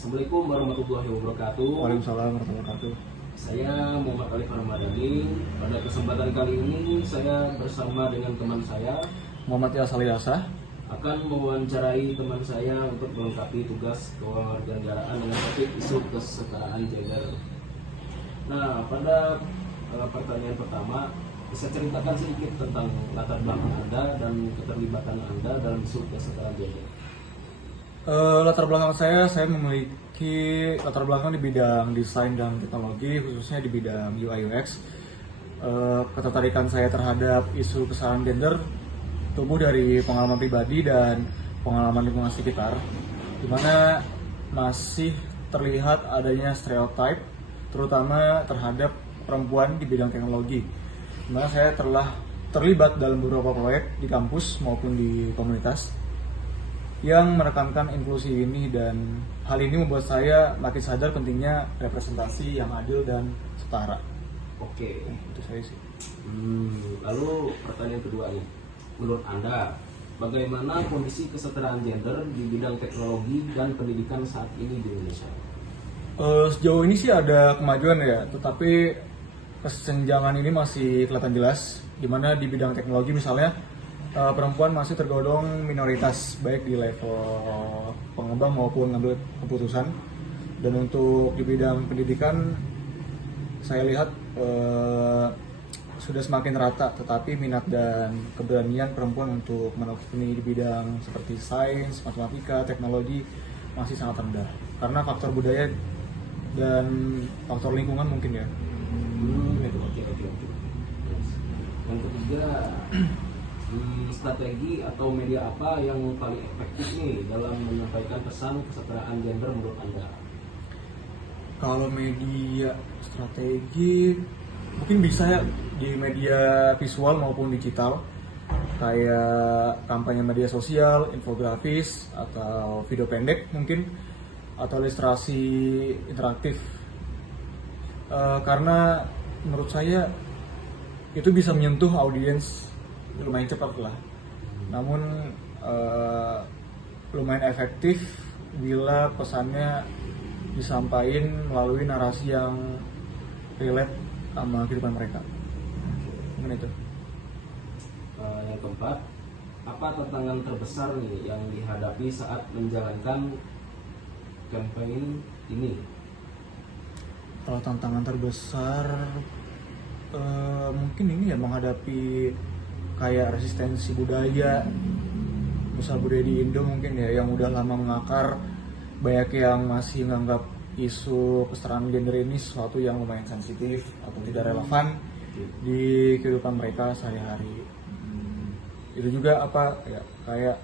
Assalamualaikum warahmatullahi wabarakatuh. Waalaikumsalam warahmatullahi wabarakatuh. Saya Muhammad Alif Ramadhani. Pada kesempatan kali ini saya bersama dengan teman saya Muhammad Yasa akan mewawancarai teman saya untuk melengkapi tugas kewarganegaraan dengan topik isu kesetaraan gender. Nah, pada pertanyaan pertama, bisa ceritakan sedikit tentang latar belakang Anda dan keterlibatan Anda dalam isu kesetaraan gender. Latar belakang saya memiliki latar belakang di bidang desain dan teknologi, khususnya di bidang UI UX. Ketertarikan saya terhadap isu kesetaraan gender tumbuh dari pengalaman pribadi dan pengalaman lingkungan sekitar, di mana masih terlihat adanya stereotip, terutama terhadap perempuan di bidang teknologi. Di mana saya telah terlibat dalam beberapa proyek di kampus maupun di komunitas yang menekankan inklusi ini, dan hal ini membuat saya makin sadar pentingnya representasi yang adil dan setara. Oke. Itu saya sih. Lalu pertanyaan kedua nih, menurut Anda bagaimana kondisi kesetaraan gender di bidang teknologi dan pendidikan saat ini di Indonesia? Sejauh ini sih ada kemajuan ya, tetapi kesenjangan ini masih kelihatan jelas, di mana di bidang teknologi misalnya perempuan masih tergolong minoritas baik di level pengembang maupun ngambil keputusan. Dan untuk di bidang pendidikan saya lihat sudah semakin rata, tetapi minat dan keberanian perempuan untuk menekuni di bidang seperti sains, matematika, teknologi masih sangat rendah karena faktor budaya dan faktor lingkungan mungkin ya. Oke. Yang ketiga, strategi atau media apa yang paling efektif nih dalam menyampaikan pesan kesetaraan gender menurut Anda? Kalau media strategi mungkin bisa ya di media visual maupun digital, kayak kampanye media sosial, infografis, atau video pendek mungkin, atau ilustrasi interaktif. Karena menurut saya itu bisa menyentuh audiens lumayan cepat lah. Namun lumayan efektif bila pesannya disampaikan melalui narasi yang relate sama kehidupan mereka. Mungkin itu. Yang keempat, apa tantangan terbesar nih yang dihadapi saat menjalankan campaign ini? Kalau tantangan terbesar mungkin ini ya, menghadapi kayak resistensi budaya, misal budaya di Indo mungkin ya yang udah lama mengakar, banyak yang masih menganggap isu kesetaraan gender ini sesuatu yang lumayan sensitif atau tidak relevan di kehidupan mereka sehari-hari. Itu juga apa ya, kayak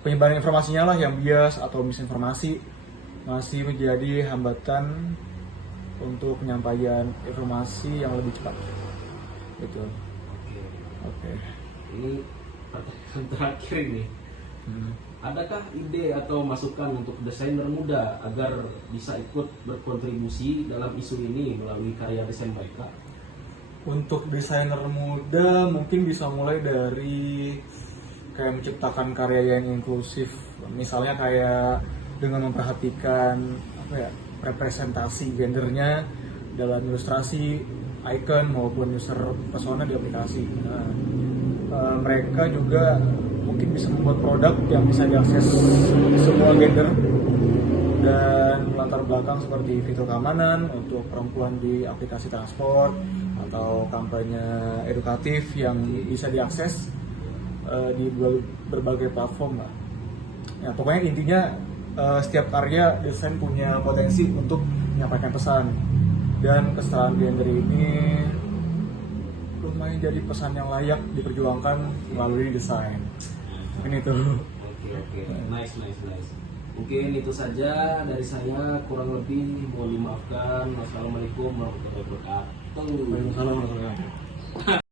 penyebaran informasinya lah yang bias atau misinformasi masih menjadi hambatan untuk penyampaian informasi yang lebih cepat. Gitu. Oke. Ini pertanyaan terakhir ini. Adakah ide atau masukan untuk desainer muda agar bisa ikut berkontribusi dalam isu ini melalui karya desain mereka? Untuk desainer muda mungkin bisa mulai dari kayak menciptakan karya yang inklusif, misalnya kayak dengan memperhatikan apa ya, representasi gendernya dalam ilustrasi, icon maupun user persona di aplikasi. Mereka juga mungkin bisa membuat produk yang bisa diakses semua gender dan latar belakang seperti fitur keamanan untuk perempuan di aplikasi transport, atau kampanye edukatif yang bisa diakses di berbagai platform lah. Ya, pokoknya intinya setiap karya desain punya potensi untuk menyampaikan pesan, dan kesetaraan gender ini lumayan jadi pesan yang layak diperjuangkan melalui desain. Mungkin itu. Oke. Nice. Mungkin itu saja dari saya, kurang lebih mohon dimaafkan. Wassalamualaikum warahmatullahi wabarakatuh. Waalaikumsalam warahmatullahi wabarakatuh.